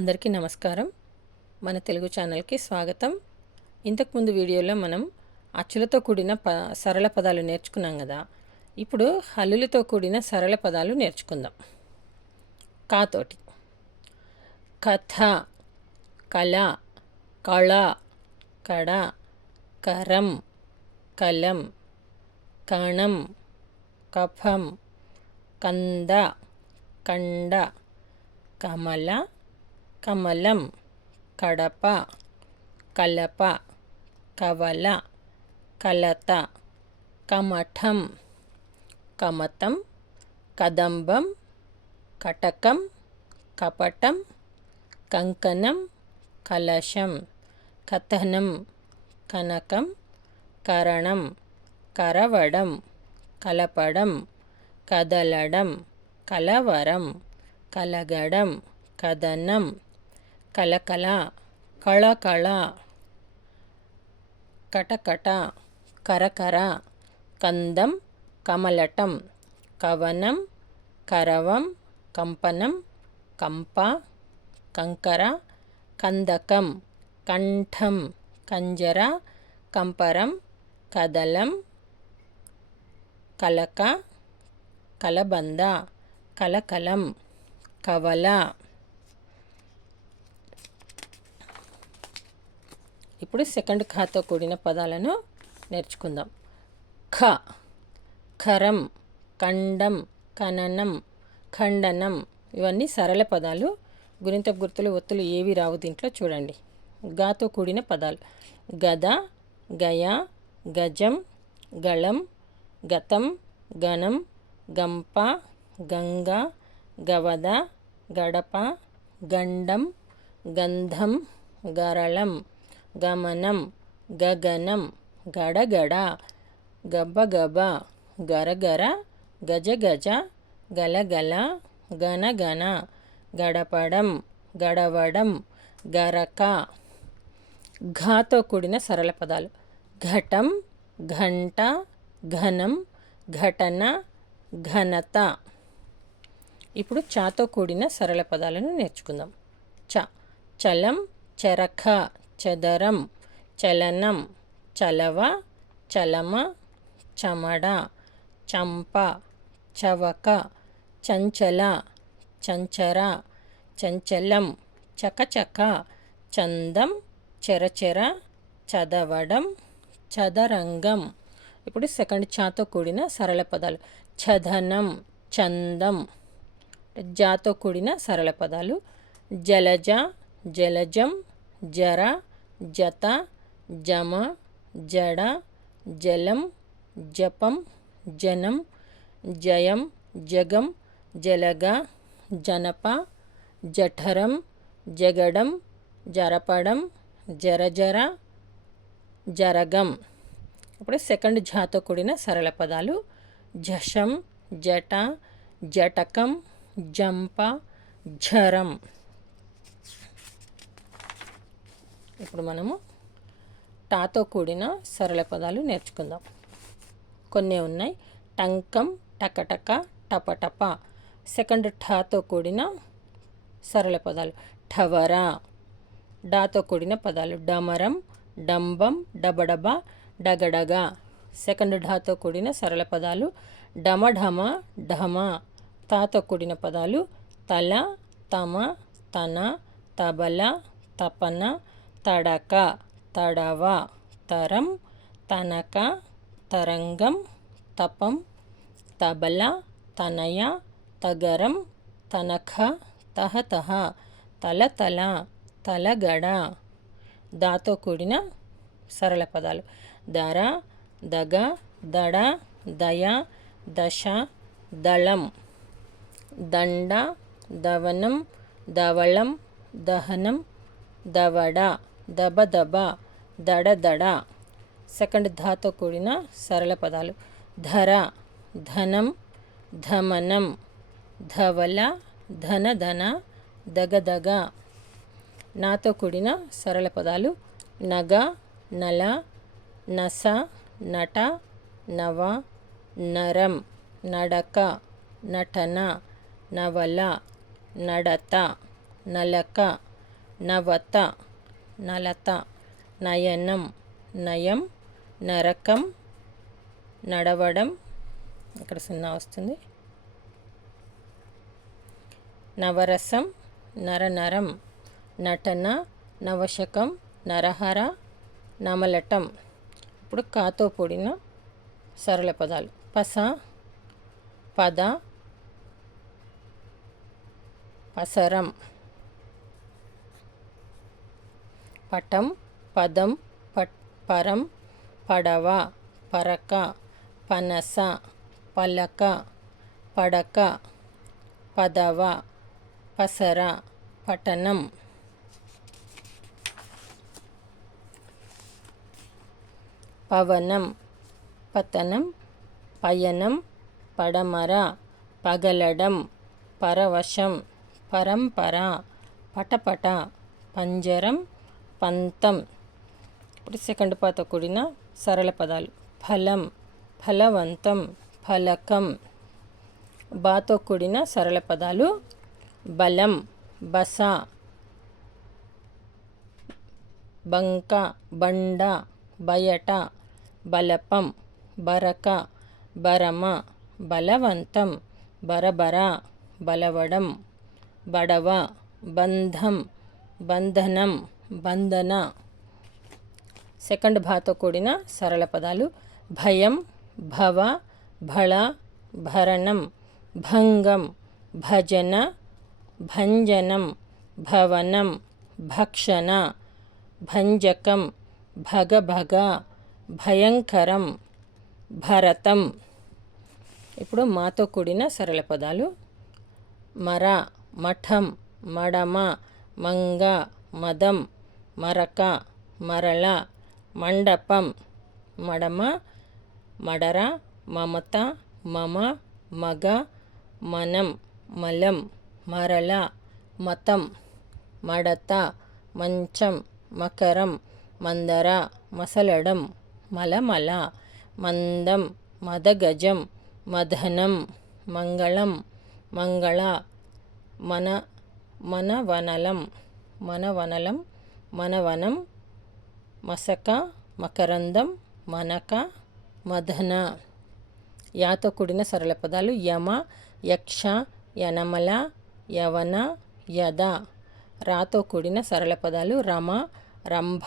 అందరికీ నమస్కారం. మన తెలుగు ఛానల్కి స్వాగతం. ఇంతకుముందు వీడియోలో మనం అచ్చులతో కూడిన ప సరళ పదాలు నేర్చుకున్నాం కదా. ఇప్పుడు హల్లులతో కూడిన సరళ పదాలు నేర్చుకుందాం. కాతోటి కథ కళ కళ కడ కరం కలం కణం కఫం కంద కండ కమల కమలం కడప కలప కవల కలత కమఠం కమతం కదంబం కటకం కపటం కంకణం కలశం కథనం కనకం కరణం కరవడం కలపడం కదలడం కలవరం కలగడం కథనం కలకల కళకళ కటకట కరకర కందం కమలటం కవనం కరవం కంపనం కంప కంకర కందకం కంఠం కంజర కంపరం కదలం కలక కలబంద కలకలం కవల. ఇప్పుడు సెకండ్ ఖాతో కూడిన పదాలను నేర్చుకుందాం. ఖ ఖరం ఖండం ఖననం ఖండనం ఇవన్నీ సరళ పదాలు. గురింత గుర్తులు ఒత్తులు ఏవి రావు దీంట్లో చూడండి. గాతో కూడిన పదాలు. గద గయ గజం గళం గతం గణం గంప గంగ గవద గడప గండం గంధం గరళం గమనం గగనం గడగడ గబగబ గరగర గజగజ గలగల గనగన గడపడం గడవడం గరక. ఘాతో కూడిన సరళ పదాలు. ఘటం ఘంట ఘనం ఘటన ఘనత. ఇప్పుడు చాతో కూడిన సరళ పదాలను నేర్చుకుందాం. చ చలం చరఖ. చదరం చలనం చలవ చలమ చమడ చంప చవక చంచల చంచర చంచలం చకచక చందం చెరచెర చదవడం చదరంగం. ఇప్పుడు సెకండ్ చాతో కూడిన సరళ పదాలు. చదనం చందం జాతో కూడిన సరళ పదాలు. జలజ జలజం జర జత జమ జడ జలం జపం జనం జయం జగం జలగ జనప జఠరం జగడం జరపడం జరజర జరగం. ఇప్పుడు సెకండ్ ఝాతో కూడిన సరళ పదాలు జషం జట జటకం జంప ఝరం. ఇప్పుడు మనము టాతో కూడిన సరళ పదాలు నేర్చుకుందాం. కొన్ని ఉన్నాయి. టంకం టకటక టపటప. సెకండ్ ఠాతో కూడిన సరళ పదాలు. ఠవరా. డాతో కూడిన పదాలు. డమరం డంబం డబడబ డగడగ. సెకండ్ ఢాతో కూడిన సరళ పదాలు. డమఢమ ఢమ. తాతో కూడిన పదాలు. తల తమ తన తబల తపన తడక తడవ తరం తనక తరంగం తపం తబల తనయ తగరం తనఖ తహతహ తలతల తలగడ. దాతో కూడిన సరళ పదాలు. దర దగ దడ దయ దశ దళం. దండ దవనం దవళం దహనం దవడ దబదబ దడదడ. సెకండ్ ధాతో కూడిన సరళ పదాలు. ధర ధనం ధమనం. ధవల ధనధన దగదగ. నాతో కూడిన సరళ పదాలు. నగ నల నస నట నవ నరం. నడక నటన. నవల నడత. నలక నవత నలత నయనం నయం నరకం నడవడం. ఇక్కడ సున్నా వస్తుంది. నవరసం నరనరం నటన నవశకం నరహర నమలటం. ఇప్పుడు కాతో కూడిన సరళ పదాలు. పస పద పసరం. పటం పదం పట్ పరం పడవ పరక పనస పలక పడక పదవ పసర పట్టణం పవనం పతనం పయనం పడమర పగలడం పరవశం పరంపర పటపట పంజరం పంతం. ఇప్పుడు సెకండ్ పాత కూడిన సరళ పదాలు. ఫలం ఫలవంతం ఫలకం. బాతో కూడిన సరళ పదాలు. బలం బస. బంక బండ బయట. బలపం బరక. బరమ బలవంతం. బరబర బలవడం. బడవ బంధం. బంధనం. బంధన. సెకండ్ భాతో కూడిన సరళ పదాలు. భయం భవ భళ భరణం భంగం భజన భంజనం భవనం భక్షణ భంజకం భగభగ భయంకరం భరతం. ఇప్పుడు మాతో కూడిన సరళ పదాలు. మర మఠం మడమ మంగ మదం మరక మరళ మండపం మడమ మడర మమత మమ మగ మనం మలం మరల మతం మడత మంచం మకరం మందర మసలడం మలమల మందం మదగజం మదనం మంగళం మంగళ మన మనవనలం మనవనలం మనవనం మసక మకరందం మనక మదన యాతో కూడిన సరళ పదాలు యమ యక్ష యనమల యవన యద. రాతో కూడిన సరళ పదాలు రమ రంభ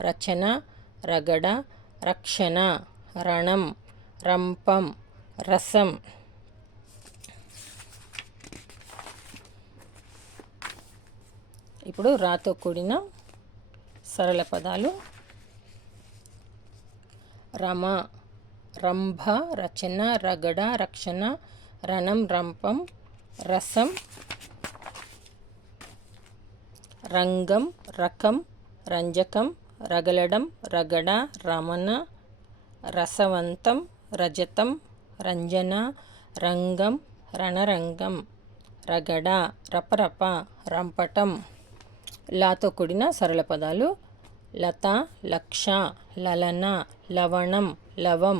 రచన రగడ రక్షణ రణం రంపం రసం. ఇప్పుడు రాతో కూడిన సరళ పదాలు. రమ రంభ రచన రగడ రక్షణ రణం రంపం రసం రంగం రకం రంజకం రగలడం రగడ రమణ రసవంతం రజతం రంజన రంగం రణరంగం రగడ రపరప రంపటం. లాతో కూడిన సరళ పదాలు. లత లక్ష లలన లవణం లవం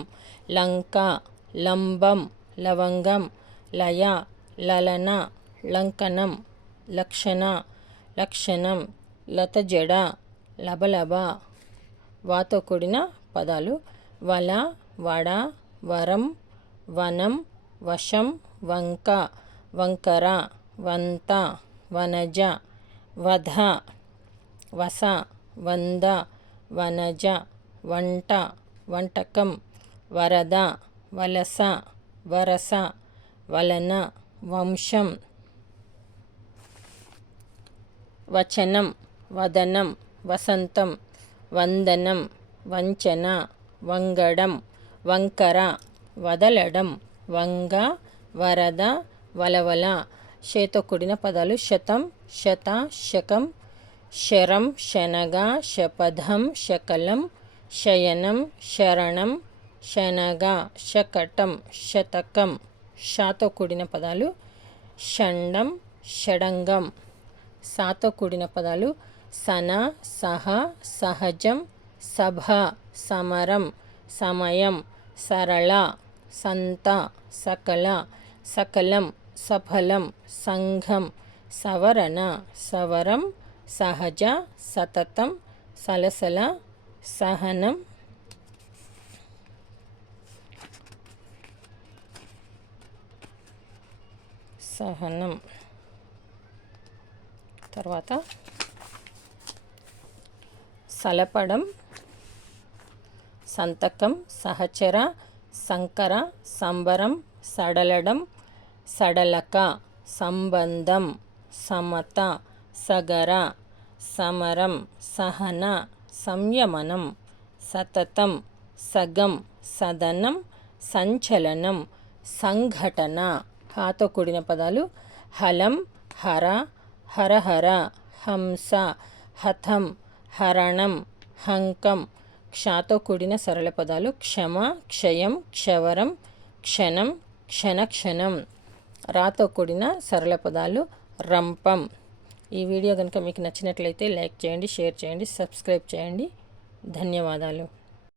లంక లంబం లవంగం లయ లలన లంకనం లక్షణ లక్షణం లతజడ లబలబ. వాతో కూడిన పదాలు. వల వడ వరం వనం వశం వంక వంకర వంత వనజ. వధ వస వంద వనజ వంట వంటకం వరద వలస వరస వలన వంశం వచనం వదనం వసంతం వందనం వంచన వంగడం వంకర వదలడం వంగ వరద వలవల షేతో కూడిన పదాలు శతం శత శకం శరం శనగ శపథం శకలం శయనం శరణం శనగ శకటం శతకం. షాతో కూడిన పదాలు షండం షడంగం. సాతో కూడిన పదాలు సన సహ సహజం సభ సమరం సమయం సరళ సంత సకల సకలం సఫలం సంఘం సవరణ సవరం సహజ సతతం సలసల సహనం. సహనం. తర్వాత సలపడం సంతకం సహచర సంకర సంబరం సడలడం. సడలక సంబంధం సమత సగర సమరం సహన సంయమనం సతతం సగం సదనం సంచలనం సంఘటన. హాతో కూడిన పదాలు హలం హర హరహర హంస హతం హరణం హంకం. క్షాతో కూడిన సరళ పదాలు క్షమ క్షయం క్షవరం క్షణం క్షణక్షణం. రాతో కూడిన సరళ పదాలు రంపం. ఈ వీడియో కనుక మీకు నచ్చినట్లయితే లైక్ చేయండి షేర్ చేయండి సబ్స్క్రైబ్ చేయండి. ధన్యవాదాలు.